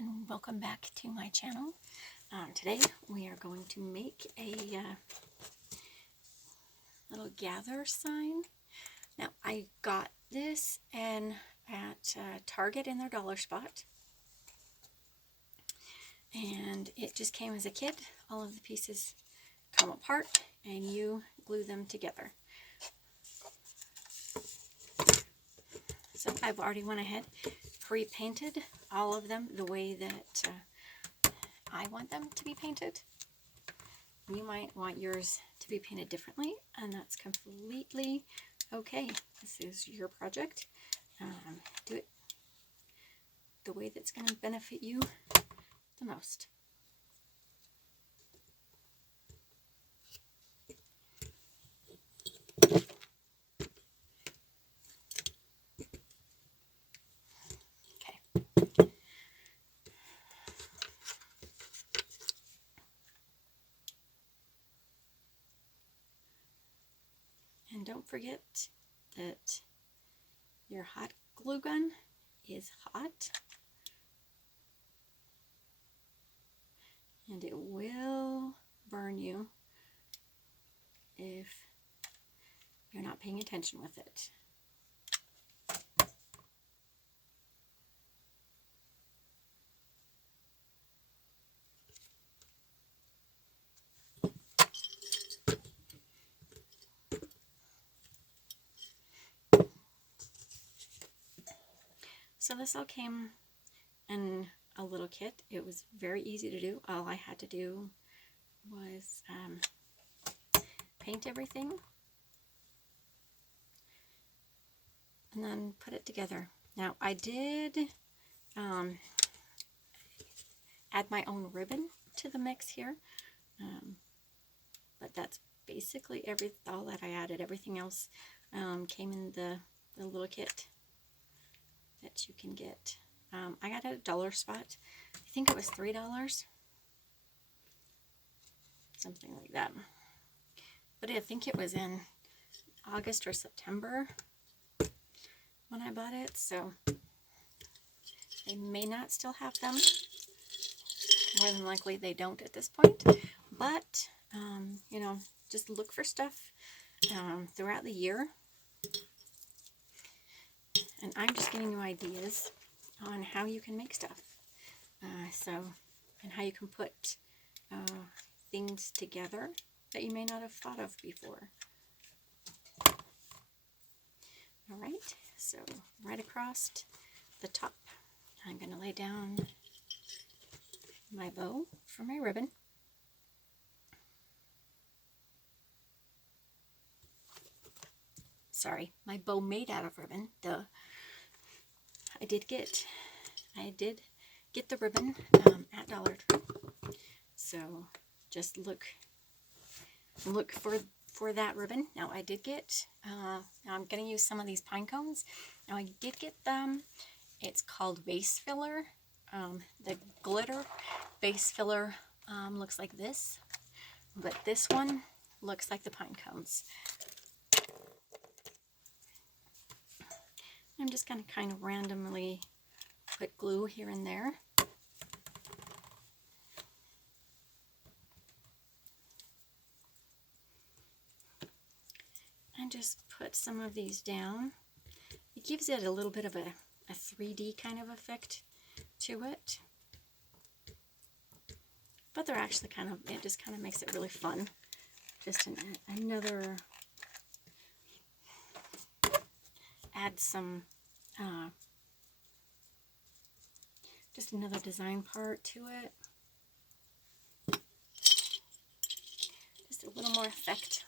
and welcome back to my channel. Today we are going to make a little gather sign. Now I got this at Target in their dollar spot, and it just came as a kit. All of the pieces come apart and you glue them together. So I've already went ahead, pre-painted all of them the way that I want them to be painted. You might want yours to be painted differently, and that's completely okay. This is your project. Do it the way that's going to benefit you the most. And don't forget that your hot glue gun is hot, and it will burn you if you're not paying attention with it. So this all came in a little kit. It was very easy to do. All I had to do was paint everything and then put it together. Now I did add my own ribbon to the mix here, but that's basically all that I added. Everything else came in the little kit that you can get. I got it at a dollar spot. I think it was $3, something like that. But I think it was in August or September when I bought it, so they may not still have them. More than likely they don't at this point, but you know, just look for stuff throughout the year. And I'm just giving you ideas on how you can make stuff. And how you can put things together that you may not have thought of before. Alright, so right across the top, I'm going to lay down my bow for my ribbon. Sorry, my bow made out of ribbon. Duh. I did get the ribbon at Dollar Tree, so just look for that ribbon. Now I did get now I'm going to use some of these pine cones. Now I did get them. It's called Vase Filler. The glitter base filler looks like this, but this one looks like the pine cones. I'm just going to kind of randomly put glue here and there. And just put some of these down. It gives it a little bit of a 3D kind of effect to it. But they're actually it just kind of makes it really fun. Just another, add some, just another design part to it. Just a little more effect.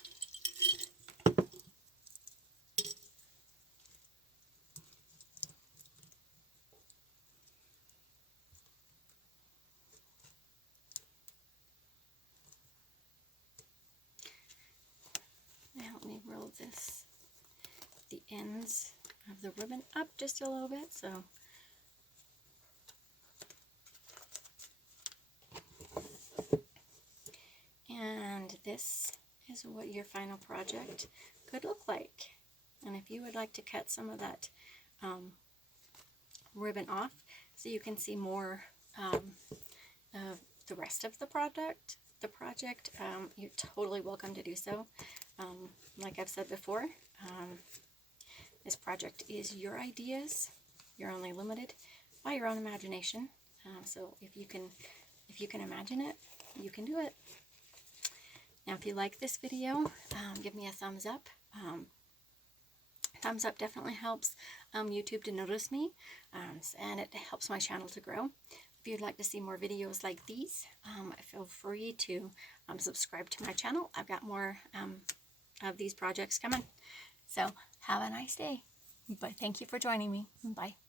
Now let me roll the ends of the ribbon up just a little bit, so and this is what your final project could look like. And if you would like to cut some of that ribbon off so you can see more the rest of the project, you're totally welcome to do so. Like I've said before, this project is your ideas. You're only limited by your own imagination. So if you can imagine it, you can do it. Now, if you like this video, give me a thumbs up. Thumbs up definitely helps YouTube to notice me, and it helps my channel to grow. If you'd like to see more videos like these, feel free to subscribe to my channel. I've got more of these projects coming. So have a nice day. But thank you for joining me. Bye.